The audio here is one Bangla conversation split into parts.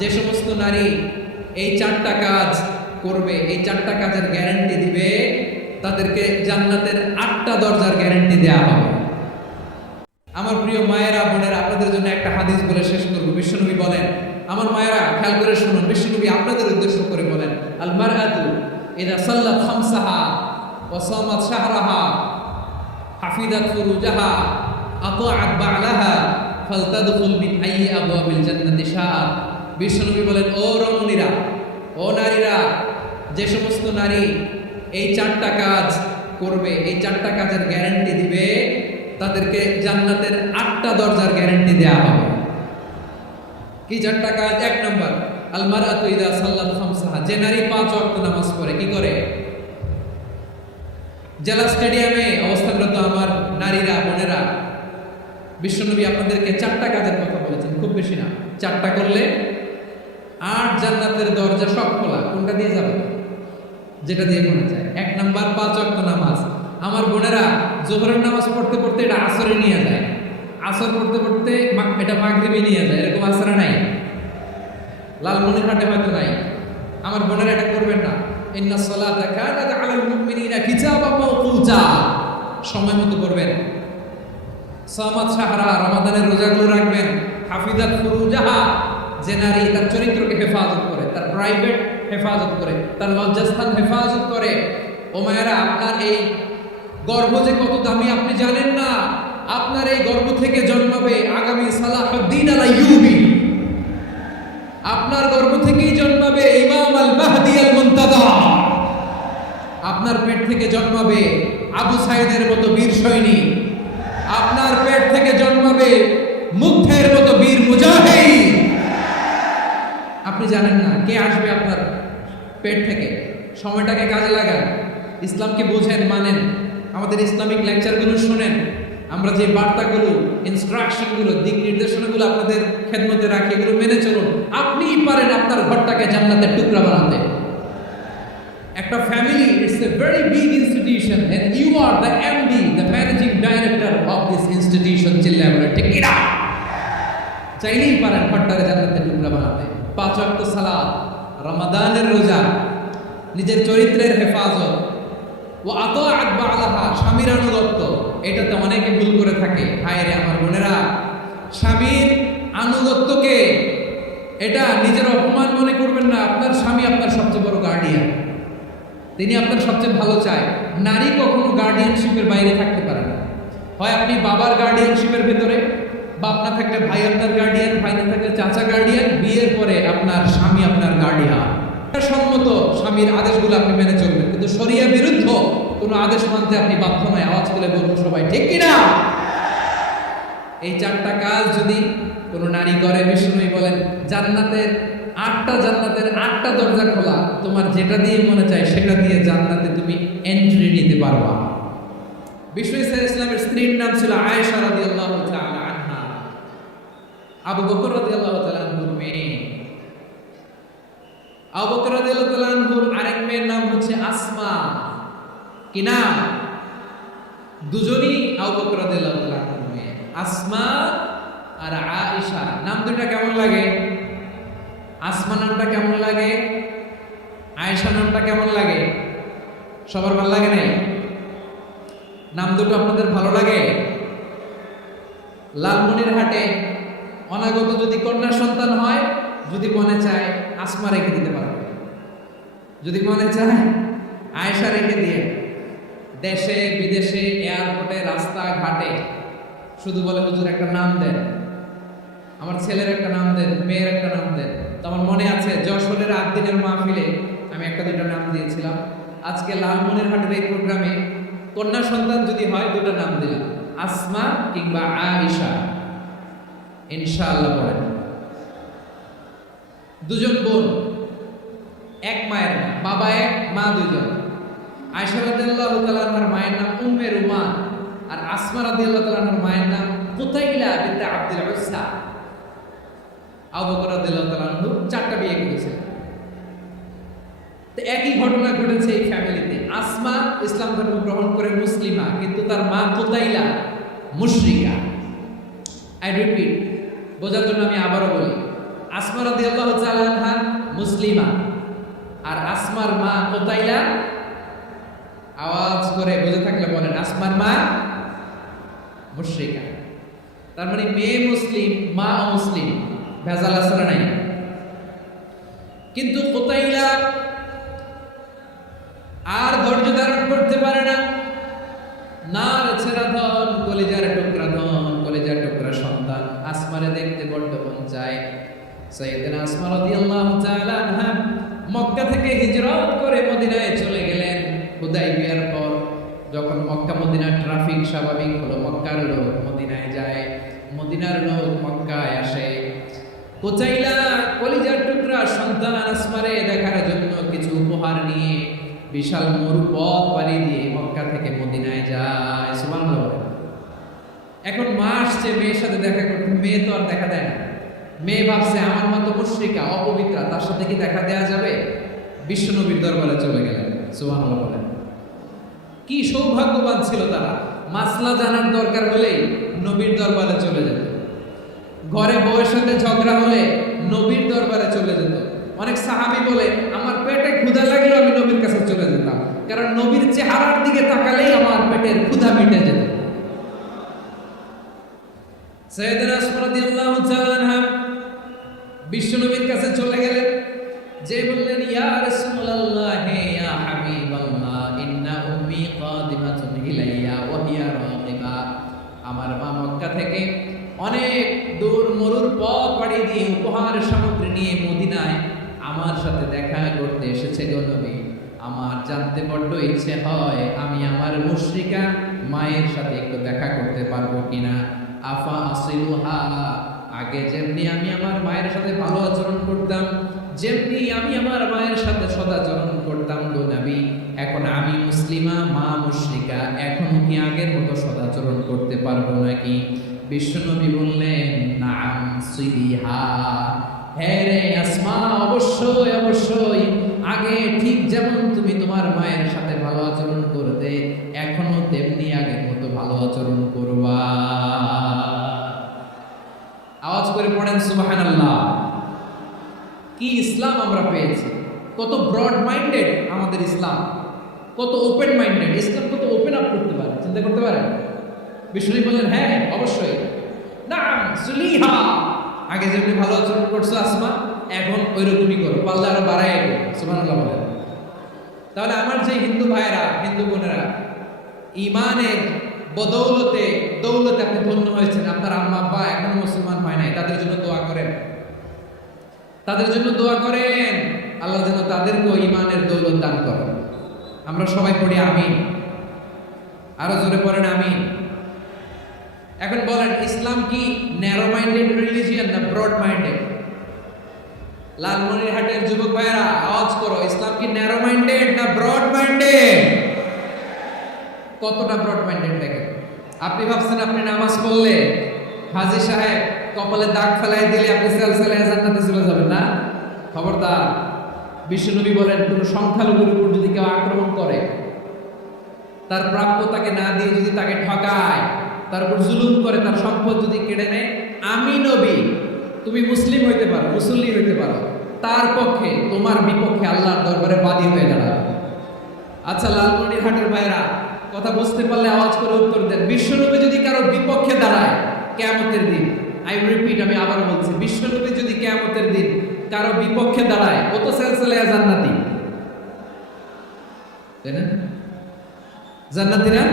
যে সমস্ত নারী এই চারটা কাজ করবে, এই চারটা কাজের গ্যারান্টি দিবে, তাদেরকে জান্নাতের 8টা দরজার গ্যারান্টি দেয়া হবে। আমার প্রিয় মায়েরা, বোনেরা, আপনাদের জন্য একটা হাদিস বলে শেষ করব। বিশ্বনবী বলেন, আমার মায়েরা খেয়াল করে শুনুন, বিশ্বনবী আপনাদের উদ্দেশ্য করে বলেন, আল মারআতু ইযা সাল্লাত খামসাহা ওয়া সামাত শাহরাহা হাফিজাত ফুরুজাহা আতাআত বা'লাহা ফালতাদখুল মিন আইয়ি আবওয়াবিল জান্নাতি শাআত। বিশ্বনবী বলেন, ও রমণীরা, ও নারীরা, যে সমস্ত নারী এই চারটা কাজ করবে, এই চারটা কাজের গ্যারান্টি দিবে, তাদেরকে জান্নাতের 8টা দরজার গ্যারান্টি দেয়া হবে। কি চারটা কাজ? 1 নম্বর, আল মারআতু ইযা সাল্লাত খামসাহা, যে নারী 5 ওয়াক্ত নামাজ পড়ে। কি করে? জেলা স্টেডিয়ামে অবস্থানরত আমার নারীরা, বোনেরা, বিশ্বনবী আপনাদেরকে 4টা কাজের কথা বলেছেন, খুব বেশি না। 4টা করলে 8 জান্নাতের দরজা সব খোলা। কোনটা দিয়ে যাবে? যেটা দিয়ে মনে চায়। 1 নাম্বার 5 ওয়াক্ত নামাজ। আমার বোনেরা জোহরের নামাজ পড়তে পড়তে এটা আসরে নিয়ে যায়, আসর পড়তে পড়তে এটা মাগরিবে নিয়ে যায়। এরকম আসরে নাই, লালমনিরহাটে হয়তো নাই। আমার বোনেরা এটা করবেন না। ইন্নাস সালাতা কানাত আলাল মুমিনিনা কিতাবাম মাওকুতা, সময় মতো করবেন। সামাত শাহরা, রমাদানের রোজাগুলো রাখবেন। হাফিজাত ফুরুজাহা, যে নারী তার চরিত্রকে হেফাজত করে, তার প্রাইভেট হেফাজত করে, তার লজ্জাস্থান হেফাজত করে। ও মায়েরা, আপনার এই গর্ভ যে কত দামি আপনি জানেন না। আপনার এই গর্ভ থেকে জন্মাবে আগামী সালাহুদ্দিন আল আইয়ুবী। আপনার গর্ভ থেকেই জন্মাবে ইমাম আল মাহদি আল মুনতাদা। আপনার পেট থেকে জন্মাবে আবু সাইদের মতো বীর সৈনিক। আপনার পেট থেকে জন্মাবে মুগ্ধের মতো বীর মুজাহিদ। আপনি জানেন না কে আসবে আপনার পেট থেকে। সময়টাকে কাজে লাগান, ইসলামকে বোঝেন, মানেন, আমাদের ইসলামিক লেকচারগুলো শুনেন। আমরা যে বার্তাগুলো, ইনস্ট্রাকশনগুলো, দিক নির্দেশনাগুলো আপনাদের খেদমতে রাখি, এগুলো মেনে চলুন। আপনিই পারেন আপনার ঘরটাকে জান্নাতের টুকরা বানাতে। একটা family, it's a very big institution and you are the M D, the managing director of this institution. চিল্লায় বলেন ঠিক কিনা? চাইলেই পারেন ঘরটাকে জান্নাতের টুকরা বানাতে। 5 ওয়াক্ত সালাত, রমাদানের রোজা, নিজের চরিত্রের হেফাজত, ও আতাআত বা'লাহা, স্বামীর আনুগত্য। এটাতে অনেকে ভুল করে থাকে। হায় রে আমার বোনেরা, স্বামীর আনুগত্যকে এটা নিজের অপমান মনে করবেন না। আপনার স্বামী আপনার সবচেয়ে বড় গার্ডিয়ান, তিনি আপনার সবচেয়ে ভালো চায়। নারী কখনো গার্ডিয়ানশিপের বাইরে থাকতে পারে না। হয় আপনি বাবার গার্ডিয়ানশিপের ভেতরে, বা আপনার থাকলে ভাই আপনার গার্ডিয়ান, ভাই না থাকলে চাচা গার্ডিয়ান, বিয়ের পরে আপনার স্বামী আপনার গার্ডিয়ান। সম্মত স্বামীর আদেশগুলো আপনি মেনে চলবেন, কিন্তু শরিয়া বিরুদ্ধ কোনো আদেশ মানতে আপনি বাধ্য নয়। আওয়াজ করে বলুন সবাই ঠিক কিনা? এই 4টা কাজ যদি কোনো নারী করে, বিষ্ণুই বলেন জান্নাতের 8টা দরজা খোলা। তোমার যেটা দিয়ে মনে চায় সেটা দিয়ে জান্নাতে তুমি এন্ট্রি নিতে পারবা। বিষ্ণু ইসলামের স্ত্রীর নাম ছিল আয়েশা রাদিয়াল্লাহু তাআলা আনহা, আবু বকর রাদিয়াল্লাহু তাআলা আনহুর মেয়ে। আবু বকর রাদিয়াল্লাহু তাআলা আনহুর আরেক মেয়ের নাম হচ্ছে আসমা। কি নাম? দুজনই আবু বকর রাদিয়াল্লাহু তাআলা আনহুর মেয়ে, আসমা আর আয়েশা। নাম দুটো কেমন লাগে? আসমা নামটা কেমন লাগে? আয়েশা নামটা কেমন লাগে? সবার ভালো লাগে নাই? নাম দুটো আপনাদের ভালো লাগে? লালমনিরহাটে অনাগত যদি কন্যা সন্তান হয়, যদি মনে চায় আসমা রেখে দিতে পারবে, যদি মনে চায় আয়েশা রেখে দিয়ে। দেশে বিদেশে, এয়ারপোর্টে, রাস্তা ঘাটে শুধু বলে হুজুর একটা নাম দেন, আমার ছেলের একটা নাম দেন, মেয়ের একটা নাম দেন। তো আমার মনে আছে যশোরের 8 দিনের মাহফিলে আমি 1-2টা নাম দিয়েছিলাম। আজকে লালমনিরহাটের এই প্রোগ্রামে কন্যা সন্তান যদি হয় 2টা নাম দিলাম, আসমা কিংবা আয়েশা। ইনশাআল্লাহ বলেন। দুজন বোন, এক মায়ের, বাবা এক, মা দুজন। আয়েশা রাদিয়াল্লাহু তাআলা আনহার মায়ের নাম উম্মে রুমান, আর আসমা রাদিয়াল্লাহু তাআলা আনহার মায়ের নাম কুতাইলা বিনতে আব্দুল উজ্জা। আবু বকর রাদিয়াল্লাহু তাআলা আনহু 4টা বিয়ে করেছেন। তো একই ঘটনা ঘটেছে এই ফ্যামিলিতে। আসমা ইসলাম ধর্ম গ্রহণ করে মুসলিমা, কিন্তু তার মা কুতাইলা মুশরিকা। আই রিপিট, বোঝার জন্য আমি আবারও বলি, আসমা রাদিয়াল্লাহু তাআলা আনহা মুসলিমা, আর আসমার মা কোতাইলা, আওয়াজ করে বুঝে থাকলে বলেন, আসমার মা মুশরিকা। তার মানে মেয়ে মুসলিম, মা মুসলিম, ভেজাল আসলে নাই। কিন্তু কোতাইলা আর ধৈর্য ধারণ করতে পারে না। নার ছেড়া ধন, কলিজার টুকরা ধন, কলিজার টুকরা সন্তান আসমারে দেখতে বড্ড মন চায়। সাইয়েদনা আসমা রাদিয়াল্লাহু তাআলা আনহা মক্কা থেকে হিজরত করে মদিনায় চলে গেলেন। হুদাইবিয়ার পর যখন মক্কা মদিনার ট্রাফিক স্বাভাবিক হলো, মক্কার লোক মদিনায় যায়, মদিনার লোক মক্কায় আসে। কোচাইলা কলিজার টুকরা সন্তান আসমারে দেখার জন্য কিছু উপহার নিয়ে বিশাল মরুপথ পাড়ি দিয়ে মক্কা থেকে মদিনায় যায়। সুবহানাল্লাহ। এখন মা আসছে মেয়ের সাথে দেখা করতে, মেয়ে তো আর দেখা দেয় না। মেয়ে ভাবছে আমার মতো মুশরিকা অপবিত্রা, তার সাথে কি দেখা দেয়া যাবে? বিশ্ব নবীর দরবারে চলে গেলেন। সুবহানাল্লাহ বলেন। কি সৌভাগ্যবান ছিল তারা, মাসলা জানার দরকার হলেই নবীর দরবারে চলে যেত। ঘরে বউয়ের সাথে ঝগড়া হলে নবীর দরবারে চলে যেত। অনেক সাহাবী বলে আমার পেটে ক্ষুধা লাগলো আমি নবীর কাছে চলে যেতাম, কারণ নবীর চেহারার দিকে তাকালেই আমার পেটের ক্ষুধা মিটে যেত। সাইয়েদনা আসমা রাদিয়াল্লাহু তাআলা আনহা বিশ্ব নবীর কাছে চলে গেলেন, যে বললেন ইয়া রাসূলুল্লাহ ইয়া হাবিবাল্লাহ ইন্না উম্মি কাদিমাতুন ইলাইয়া ওয়া হিয়া রাগিবা। আমার মা মক্কা থেকে অনেক দূর মরুর পথ পাড়ি দিয়ে উপহার সামগ্রী নিয়ে মদিনায় আমার সাথে দেখা করতে এসেছে গো নবী। আমার জানতে বড্ড ইচ্ছে হয় আমি আমার মুশরিকা মায়ের সাথে একটু দেখা করতে পারবো কিনা। আফা আসিলুহা, আগে যেমনি আমি আমার মায়ের সাথে ভালো আচরণ করতাম, যেমনি আমি আমার মায়ের সাথে সদাচরণ করতাম গো নবী, এখন আমি মুসলিমা মা মুশরিকা, এখন কি আগের মতো সদাচরণ করতে পারবো নাকি? বিশ্বনবী বললেন নাম সিলিহা, হ্যাঁ রে আসমা, অবশ্যই অবশ্যই, আগে ঠিক যেমন তুমি তোমার মায়ের সাথে ভালো আচরণ করতে এখনো তেমনি আগের মতো ভালো আচরণ করবা। আওয়াজ করে পড়েন সুবহানাল্লাহ। কি ইসলাম আমরা পেয়েছি, কত ব্রড মাইন্ডেড আমাদের ইসলাম, কত ওপেন মাইন্ডেড ইসলাম, কত ওপেন আপ করতে পারে, চিন্তা করতে পারেন। বিষ্ণু বললেন হ্যাঁ অবশ্যই, নাম সুলিহা, আগে যেমনি ভালো আচরণ করছো আসমা এখন ওইরকমই করো, পাল্লা আরো বাড়াই করো। সুবহানাল্লাহ বলেন। তাহলে আমার যে হিন্দু ভাইরা হিন্দু বোনেরা ইমানের বদৌলতে দৌলতে আপনি ধন্য হয়েছেন, আপনার আম্মা আব্বা এখনো মুসলমান হয় নাই, তাদের জন্য দোয়া করেন, তাদের জন্য দোয়া করেন, আল্লাহ যেন তাদেরকেও ইমানের দৌলত দান করেন। আমরা সবাই পড়ি আমিন, আরো জোরে পড়েন আমিন। এখন বলেন ইসলাম কি ন্যারো মাইন্ডেড রিলিজিয়ান না ব্রড মাইন্ডেড? লালমনিরহাটের যুবক ভাইরা আওয়াজ করো, ইসলাম কি ন্যারো মাইন্ডেড না ব্রড মাইন্ডেড? কতটা ব্রড মাইন্ডেড দেখেন। আপনি ভাবছেন আপনি নামাজ পড়লে হাজী সাহেব কপালে দাগ ফেলাই দিলে আপনি সেলসেলায় জান্নাতে চলে যাবেন না? খবরদার। বিশ্বনবী বলেন কোন সংখ্যালঘুর উপর যদি কেউ আক্রমণ করে, তার প্রাপ্য তাকে না দিয়ে যদি তাকে ঠকায়, তার উপর জুলুম করে, তার সম্পদ যদি কেড়ে নেয়, আমি নবী, তুমি মুসলিম হইতে পারো, মুসল্লি হইতে পারো, তার পক্ষে তোমার বিপক্ষে আল্লাহর দরবারে বাদী হয়ে দাঁড়াবে। আচ্ছা লালমনিরহাটের ভাইরা কথা বুঝতে পারলে আওয়াজ করে উত্তর দেন। বিশ্বনবী যদি কারো বিপক্ষে দাঁড়ায় কিয়ামতের দিন, আই রিপিট, আমি আবার বলছি, বিশ্বনবী যদি কিয়ামতের দিন কারো বিপক্ষে দাঁড়ায়, ও তো সেলসেলায় জান্নাতি, তাই না? জান্নাতি না?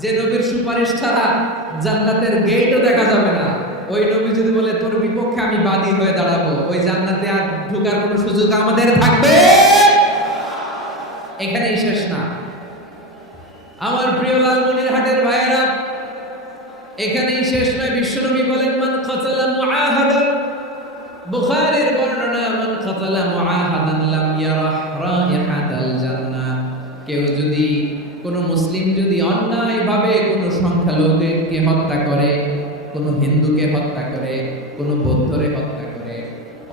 যে নবীর সুপারিশ ছাড়া জান্নাতের গেটও দেখা যাবে না, ওই নবী যদি বলে তোর বিপক্ষে আমি বাদী হয়ে দাঁড়াবো, ওই জান্নাতে আর ঢোকার কোনো সুযোগ আমাদের থাকবে? এখানেই শেষ না আমার প্রিয় লালমনিরহাটের ভাইয়েরা, এখানেই শেষ নয়। বিশ্বনবী বলেন মান কাতালা মুআহাদান, বুখারীর বর্ণনা, মান কাতালা মুআহাদান লাম ইয়ারাহ রাইহাতাল জান্নাহ, কেউ যদি কোন মুসলিম যদি অন্যায়ভাবে কোন সংখ্যালঘুকে হত্যা করে, কোন হিন্দুকে হত্যা করে, কোন বৌদ্ধরে হত্যা করে,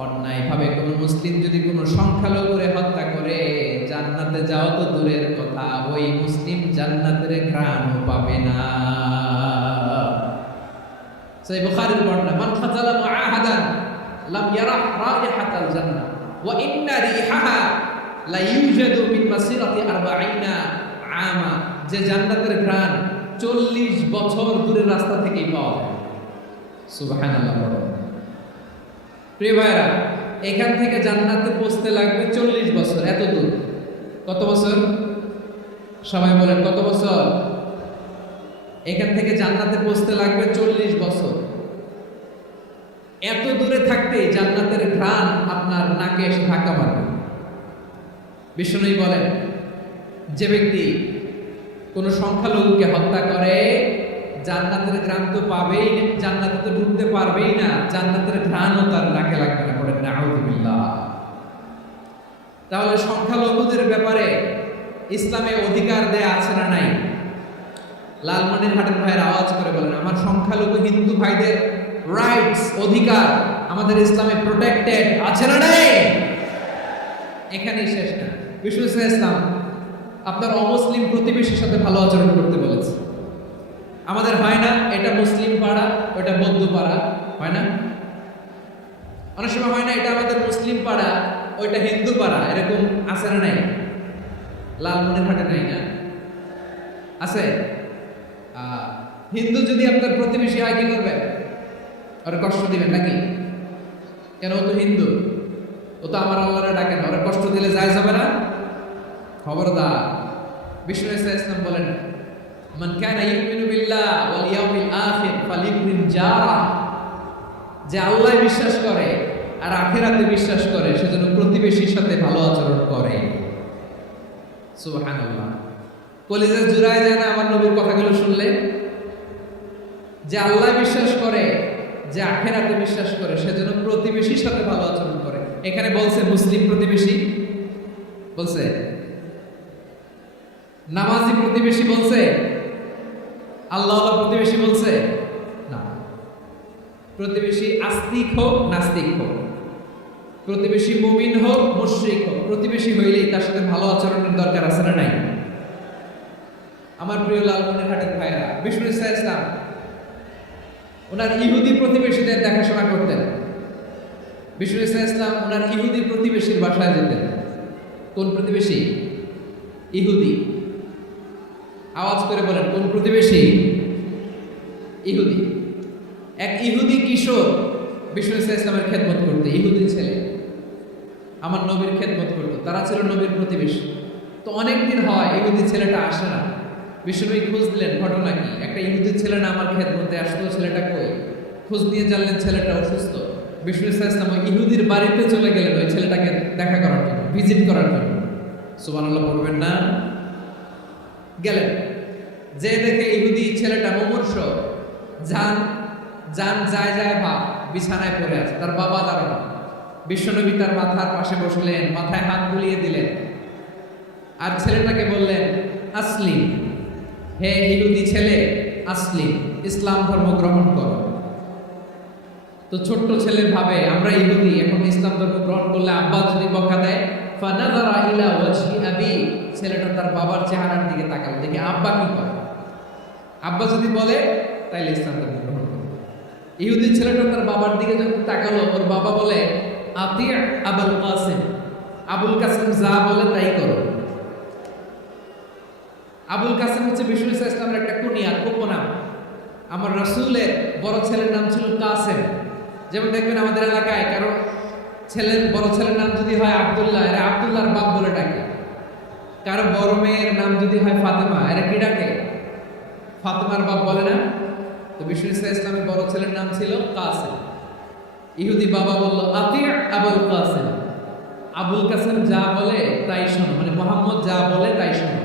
অন্যায়ভাবে কোন মুসলিম যদি কোন সংখ্যালঘুরে হত্যা করে, জান্নাতে যাওয়া তো দূরের কথা, ওই মুসলিম জান্নাতের ঘ্রাণও পাবে না। সেই বুখারীর বর্ণনা, মান কাতালা মুআহাদান, লাম ইয়ারা রাইহাতাল জান্নাহ ওয়া ইন্না রিহাহা লা ইউজাদু মিন মাসিরাতি 40 আমা, যে জান্নাতের ঘ্রাণ 40 বছর দূরের রাস্তা থেকেই পাওয়া যায়। সুবহানাল্লাহ। প্রিয় ভাইরা, এখান থেকে জান্নাতে পৌঁছতে লাগবে 40 বছর। এত দূর, কত বছর? সবাই বলেন কত বছর? এখান থেকে জান্নাতে পৌঁছতে লাগবে 40 বছর। এত দূরে থাকতে জান্নাতের ঘ্রাণ আপনার নাকে এসে ধাক্কা মারবে। বিষ্ণুই বলেন, যে ব্যক্তি কোনো সংখ্যালঘুকে হত্যা করে জান্নাতের ঘ্রাণ তো পাবেই, জান্নাতে তো ঢুকতে পারবেই না, জান্নাতের ঘ্রাণও তার নাকে লাগবে না। পড়েন নাউযুবিল্লাহ। তাহলে সংখ্যালঘুদের ব্যাপারে ইসলামে অধিকার দেয়া আছে না নাই? লালমনিরহাটের ভাইয়ের আওয়াজ করে বলেন, আমার সংখ্যালঘু হিন্দু ভাইদের রাইটস, অধিকার আমাদের ইসলামে প্রোটেক্টেড আছে না নাই? এখানেই শেষ না। বিষ্ণু ইসলাম আপনার অমুসলিম প্রতিবেশীর সাথে ভালো আচরণ করতে বলেছে। আমাদের হয় না, এটা মুসলিম পাড়া, ওটা বৌদ্ধ পাড়া, হয় না? অনেক সময় হয় না, এটা আমাদের মুসলিম পাড়া, ওইটা হিন্দু পাড়া, এরকম আছে না নাই? লালমনিরহাটে নাই না? আছে? হিন্দু যদি আপনার প্রতিবেশী হয় কি করবেন? ওরা কষ্ট দিবেন নাকি? কেন? ও তো হিন্দু, ও তো আমার আল্লাহরে ডাকে না, ওরা কষ্ট দিলে যায় যাবে না? খবরদার। বিষ্ণু ইসলাম বলেন, মান কানা ইউমিনু বিল্লাহ ওয়াল ইয়াউমিল আখির ফালিউকরিম জারা, যে আল্লাহ বিশ্বাস করে আর আখিরাতে বিশ্বাস করে সেজন্য প্রতিবেশীর সাথে ভালো আচরণ করে। সুবহানাল্লাহ। কলিজা জুড়ায় যায় না আমার নবীর কথাগুলো শুনলে? যে আল্লাহ বিশ্বাস করে, যে আখিরাতে বিশ্বাস করে সেজন্য প্রতিবেশীর সাথে ভালো আচরণ করে। এখানে বলছে মুসলিম প্রতিবেশী, বলছে নামাজি প্রতিবেশী, বলছে আল্লাহ প্রতিবেশী, বলছে না। প্রতিবেশী আস্তিক হোক নাস্তিক হোক, প্রতিবেশী মুমিন হোক মুশরিক হোক, প্রতিবেশী হইলেই তার সাথে ভালো আচরণের দরকার আছে না নাই? আমার প্রিয় লালমনিরহাটের ভাইরা, বিষ্ণু ইসলাম ওনার ইহুদি প্রতিবেশীদের দেখাশোনা করতেন। বিষ্ণু ইসলাম ওনার ইহুদি প্রতিবেশীর বাসায় যেতেন। কোন প্রতিবেশী? ইহুদি। আওয়াজ করে বলেন, কোন প্রতিবেশী? ইহুদি। এক ইহুদি কিশোর বিষ্ণু ইসলামের খেদমত করতে, ইহুদি ছেলে আমার নবীর খেদমত করত, তারা ছিল নবীর প্রতিবেশী। তো অনেকদিন হয় ইহুদি ছেলেটা আসে না। বিষ্ণুনবী খোঁজ দিলেন, ঘটনা কি? একটা ইহুদি ছেলে না আমার খেদমতে আসতো, ছেলেটা কই? খোঁজ নিয়ে জানলেন ছেলেটা অসুস্থ। বিষ্ণু ইসলাম ওই ইহুদির বাড়িতে চলে গেলেন ওই ছেলেটাকে দেখা করার জন্য, ভিজিট করার জন্য। সুবহানাল্লাহ পড়বেন না? গেলেন, যে দেখে ইহুদি ছেলেটা মুমূর্ষ, জান যায় যায় ভাব, বিছানায় পড়ে আছে, তার বাবা দাঁড়ানো। বিশ্বনবী তার মাথার পাশে বসলেন, মাথায় হাত বুলিয়ে দিলেন আর ছেলেটাকে বললেন, আসলিম, হে ইহুদি ছেলে, আসলিম, ইসলাম ধর্ম গ্রহণ করো। তো ছোট্ট ছেলে ভাবে আমরা ইহুদি, এখন ইসলাম ধর্ম গ্রহণ করলে আব্বা যদি বকা দেয়, ফানাযারা ইলা ওয়াজহি আবি, ছেলেটা তার বাবার চেহারার দিকে তাকালো, দেখে আব্বা কি করে। আব্বা যদি বলে তাইলে ইসলাম ধর্ম গ্রহণ করবে। ইহুদি ছেলেটা তার বাবার দিকে যখন তাকালো, ওর বাবা বলে, আতি আবুল কাসিম, আবুল কাসিম যা বলে তাই করো। আবুল কাসিম হচ্ছে বিষ্ণু ইসলামের একটা কুনিয়া, উপনাম। আমার রাসূলের বড় ছেলের নাম ছিল কাসেম। যেমন দেখবেন আমাদের এলাকায় কারো ছেলের বড় ছেলের নাম যদি হয় আব্দুল্লাহ, এরা আব্দুল্লাহর বাপ বলে ডাকে। কারো বড় মেয়ের নাম যদি হয় ফাতেমা, এরা কি ডাকে? ফাতেমার বাপ বলে না? তো বিষ্ণু ইসলামের বড় ছেলের নাম ছিল কাসেম। ইহুদি বাবা বলল, আতি আবুল কাসেম, আবুল কাসেম যা বলে তাই শোনো, মানে মোহাম্মদ যা বলে তাই শোনো।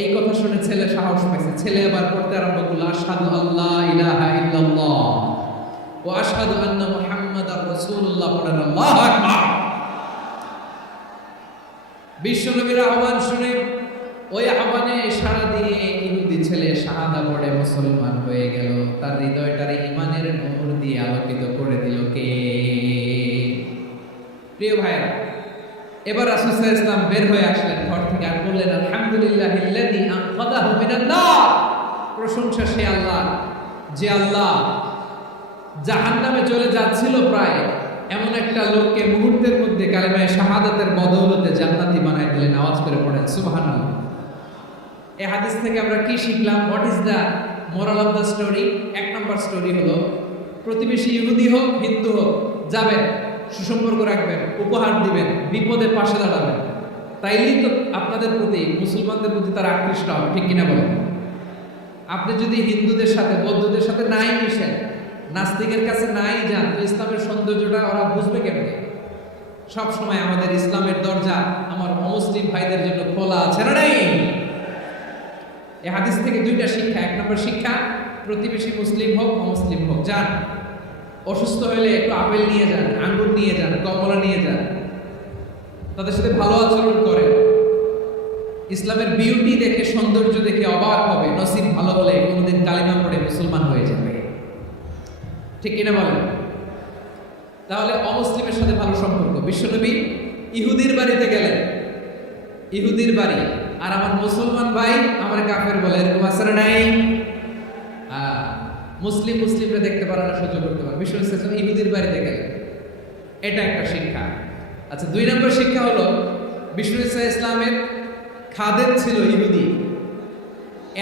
এই কথা শুনে ছেলে সাহস পাইছে। ছেলে এবার পড়তে আরম্ভ করলো, আশহাদু আল্লা ইলাহা ইল্লাল্লাহ ওয়া আশহাদু আন্না মুহাম্মাদার রাসূলুল্লাহ। পড়েন আল্লাহু আকবার। বিশ্বনবীর আহ্বান শুনে ওই আহ্বানে সাড়া দিয়ে ইহুদি ছেলে শাহাদা পড়ে মুসলমান হয়ে গেল। তার হৃদয়টারে ঈমানের নূর দিয়ে আলোকিত করে দিল কে? প্রিয় ভাইরা, এবার রাসূল সাল্লাল্লাহু আলাইহি ওয়াসাল্লাম বের হয়ে আসলেন ঘর থেকে আর বললেন, আলহামদুলিল্লাহিল্লাযী আনকাযাহু মিনান নার, প্রশংসা সে আল্লাহ যে আল্লাহ জাহান্নামে চলে যাচ্ছিল প্রায়, এমন একটা লোককে মুহূর্তের মধ্যে কালেমায়ে শাহাদাতের বদৌলতে জান্নাতি বানায় দিলেন। আওয়াজ করে পড়েন সুবহানাল্লাহ। এই হাদিস থেকে আমরা কি শিখলাম? What is the moral of the story? এক নম্বর স্টোরি হলো, প্রতিবেশী ইহুদি হোক হিন্দু হোক, যাবেন, সুসম্পর্ক রাখবেন, উপহার দিবেন, বিপদে পাশে দাঁড়াবেন। তাইলেই তো আপনাদের প্রতি, মুসলমানদের প্রতি তারা আকৃষ্ট হবে, ঠিক কিনা বলেন? আপনি যদি হিন্দুদের সাথে বৌদ্ধদের সাথে নাই মিশেন, নাস্তিকের কাছে নাই যান, তো ইসলামের সৌন্দর্যটা ওরা বুঝবে কেমনে? সব সময় আমাদের ইসলামের দরজা আমার অমুসলিম ভাইদের জন্য খোলা আছে না নাই? এই হাদিস থেকে দুইটা শিক্ষা। এক নম্বর শিক্ষা, প্রতিবেশী মুসলিম হোক অমুসলিম হোক, যান, অসুস্থ হলে একটু আপেল নিয়ে যান, আঙ্গুর নিয়ে যান, কমলা নিয়ে যান, তাদের সাথে ভালো আচরণ করে। ইসলামের বিউটি দেখে, সৌন্দর্য দেখে অবাক হবে। নসিব ভালো হলে কোনোদিন কালিমা পড়ে মুসলমান হয়ে যাবে, ঠিক কিনা বলেন? তাহলে অমুসলিমের সাথে ভালো সম্পর্ক। বিশ্বনবী ইহুদির বাড়িতে গেলেন, ইহুদির বাড়ি, আর আমার মুসলমান ভাই আমার কাফের বলে, এরকম আছে না নাই? মুসলিম মুসলিমরা দেখতে পারে না, সহ্য করতে পারে। বিশ্বনবী ইহুদির বাড়িতে গেলেন, এটা একটা শিক্ষা। আচ্ছা, দুই নম্বর শিক্ষা হলো, বিষ্ণু ইসলামের খাদেম ছিল ইহুদি,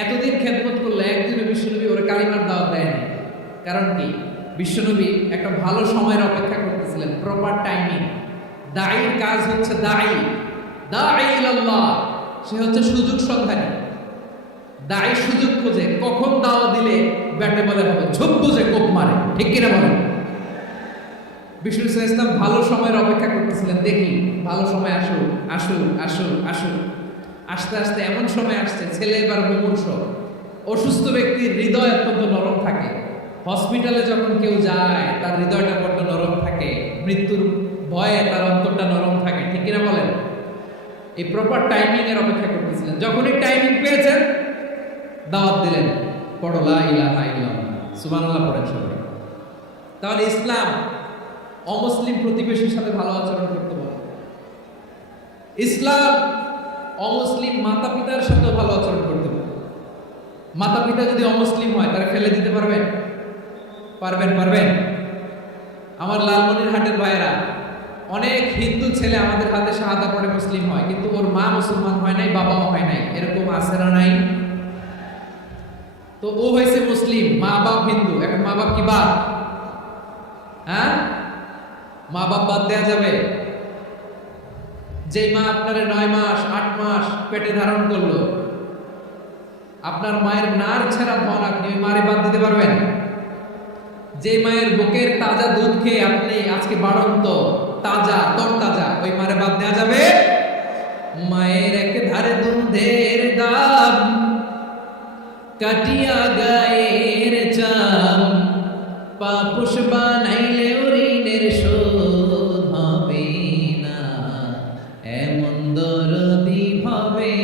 এতদিন খেদমত করলো, একদিনে বিশ্বনবী ওরা কালিমার দাওয়াত দেয়নি। কারণ কি? বিশ্বনবী একটা ভালো সময়ের অপেক্ষা করতেছিলেন, প্রপার টাইমিং। দাঈর কাজ হচ্ছে দাঈ ইলাল্লাহ, সে হচ্ছে সুযোগ সন্ধানী। দাঈ সুযোগ খোঁজে, কখন দাওয়া দিলে ব্যাটে বলে হবে, ঝোপ বুঝে কোপ মারে, ঠিক কিনা বলেন? বিষ্ণু ইসলাম ভালো সময়ের অপেক্ষা করতেছিলেন, দেখি ভালো সময় আসুক আসুক আসুক আসুক। আস্তে আস্তে এমন সময় আসছে, ছেলে এবার মুমূর্ষ, অসুস্থ ব্যক্তির হৃদয় অত্যন্ত নরম থাকে। হসপিটালে যখন কেউ যায় তার হৃদয়টা বড্ড নরম থাকে, মৃত্যুর ভয়ে তার অন্তরটা নরম থাকে, ঠিক কিনা বলেন? এই প্রপার টাইমিং এর অপেক্ষা করতেছিলেন। যখনই টাইমিং পেয়েছেন, দাওয়াত দিলেন, পড়ো লা ইলাহা ইল্লাল্লাহ, সুবহানাল্লাহ পড়েন সবাই। তাহলে ইসলাম অমুসলিম প্রতিবেশীর সাথে ভালো আচরণ করতে বলে। ইসলাম অমুসলিম মাতা পিতার সাথে ভালো আচরণ করতে বলে। মাতা পিতা যদি অমুসলিম হয়, তারা ফেলে দিতে পারবেন? পারবেন? আমার লালমনিরহাটের ভাইয়েরা, অনেক হিন্দু ছেলে আমাদের হাতে শাহাদা পড়ে মুসলিম হয়, কিন্তু ওর মা মুসলমান হয় নাই, বাবাও হয় নাই। এরকম আছে না নাই? তো ও হয়েছে মুসলিম, মা বাপ হিন্দু, এখন মা বাপ কি বাদ? হ্যাঁ, মা বাপ বাদ দেয়া যাবে? যে মা আপনার 9 মাস 8 মাস পেটে ধারণ করলো, আপনার মায়ের নার ছাড়া ধন, আপনি ওই মারে বাদ দিতে পারবেন? যে মায়ের বুকের তাজা দুধ খেয়ে আপনি আজকে বাড়ন্ত তাজা তরতাজা, ওই মারে বাদ দেওয়া যাবে? মায়ের এক ধারে দুধের দাম, কাটিয়া গায়ের চাম, পাপুষ বানাইলে ঋণের শোধ হবে না। এমন দরদি হবে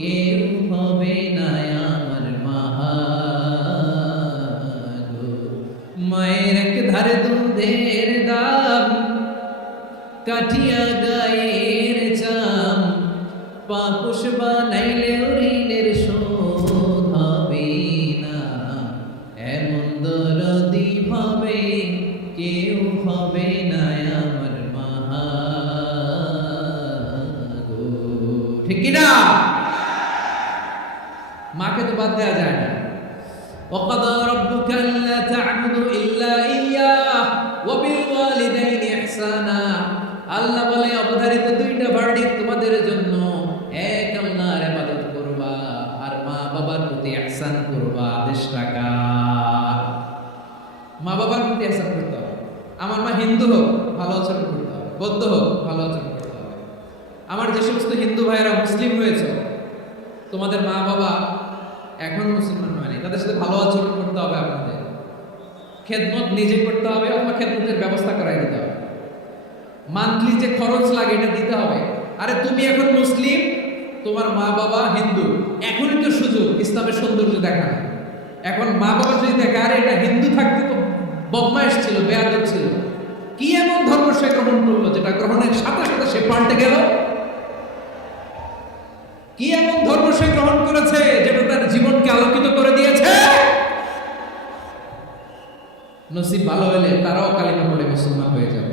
কেউ হবে না আমার মা গো। মায়ের এক ধারে দুধের দাম, কাটিয়া গায়ের চাম, পাপুষ বানাইলে ঋণের শোধ হবে না। এমন দরদি হবে কেউ হবে না আমার মা গো, ঠিক কিনা? মাকে তো বাদ দেওয়া যায় না। وقضى ربك ألا تعبدوا إلا إياه وبالوالدين إحسانا। আল্লাহ বলে, অবধারিত দুইটা ভার্ডিক্ট তোমাদের জন্য, এক আল্লাহর ইবাদত করবা আর মা বাবার প্রতি ইহসান করবা। আদেশ রাখা, মা বাবার প্রতি ইহসান করতে হবে। আমার মা হিন্দু হোক, ভালো আচরণ করতে হবে, বৌদ্ধ হোক, ভালো আচরণ করতে হবে। আমার যে সমস্ত হিন্দু ভাইয়েরা মুসলিম হয়েছে, তোমাদের মা বাবা এখন মুসলমান হয়নি, তাদের সাথে ভালো আচরণ করতে হবে। আপনাদের খেদমত নিজে করতে হবে, অথবা খেদমতের ব্যবস্থা করাই দিতে হবে। মান্থলি যে খরচ লাগে এটা দিতে হবে। আরে তুমি এখন মুসলিম, তোমার মা বাবা হিন্দু, এখনই তো সুযোগ ইসলামের সৌন্দর্য দেখা। এখন মা বাবা যদি দেখে, আরে এটা হিন্দু থাকতে তো বদমাইশ ছিল, বেয়াদব ছিল, কি এমন ধর্ম সে গ্রহণ করলো যেটা গ্রহণের সাথে সাথে সে পাল্টে গেল? কি এমন ধর্ম সে গ্রহণ করেছে যেটা তার জীবনকে আলোকিত করে দিয়েছে? নসিব ভালো হলে তারাও কালিমা পড়ে মুসলমান হয়ে যাবে।